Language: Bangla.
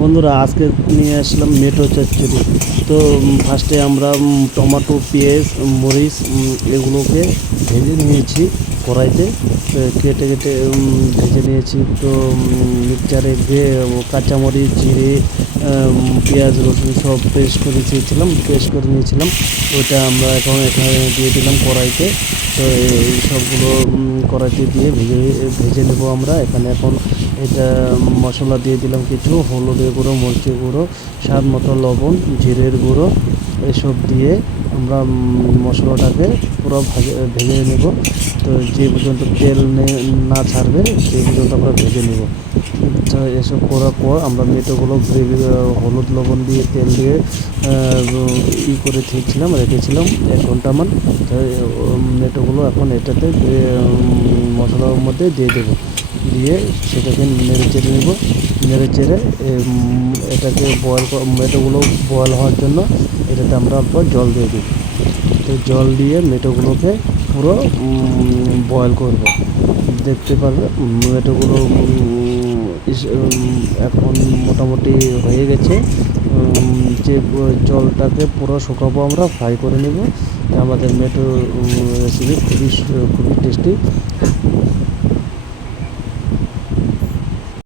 বন্ধুরা আজকে নিয়ে আসলাম মেটো চচ্চড়ি। তো ফার্স্টে আমরা টমেটো, পেঁয়াজ, মরিচ এগুলোকে ভেজে নিয়েছি কড়াইতে। কেটে কেটে ভেজে নিয়েছি। তো মিক্সচারে কাঁচামরিচ, জিরে, পেঁয়াজ, রসুন সব পেস্ট করে নিয়েছিলাম। ওইটা আমরা এখন এখানে দিয়ে দিলাম কড়াইতে। তো এই সবগুলো কড়াইতে দিয়ে ভেজে ভেজে নেবো আমরা এখানে। এখন এটা মশলা দিয়ে দিলাম কিছু, হলুদের গুঁড়ো, মরিচের গুঁড়ো, স্বাদ মতো লবণ, জিরের গুঁড়ো, এসব দিয়ে আমরা মশলাটাকে পুরো ভেজে নেব। তো যে পর্যন্ত তেল না ছাড়বে সেই পর্যন্ত আমরা ভেজে নেব। তো এসব করার পর আমরা মেটোগুলো গ্রেভি, হলুদ লবণ দিয়ে তেল দিয়ে করে রেখেছিলাম 1 ঘন্টামান। তো মেটোগুলো এখন এটাতে মশলার মধ্যে দিয়ে দেবো। দিয়ে সেটাকে নেড়ে চেড়ে নেব। নেড়ে চেড়ে এটাকে মেটোগুলো বয়েল হওয়ার জন্য এটাতে আমরা অল্প জল দিয়ে দিই। তো জল দিয়ে মেটোগুলোকে পুরো বয়েল করব। দেখতে পারবে মেটোগুলো এখন মোটামুটি হয়ে গেছে। যে জলটাকে পুরো শুকাবো, আমরা ফ্রাই করে নেব। আমাদের মেটো রেসিপি খুবই খুবই টেস্টি।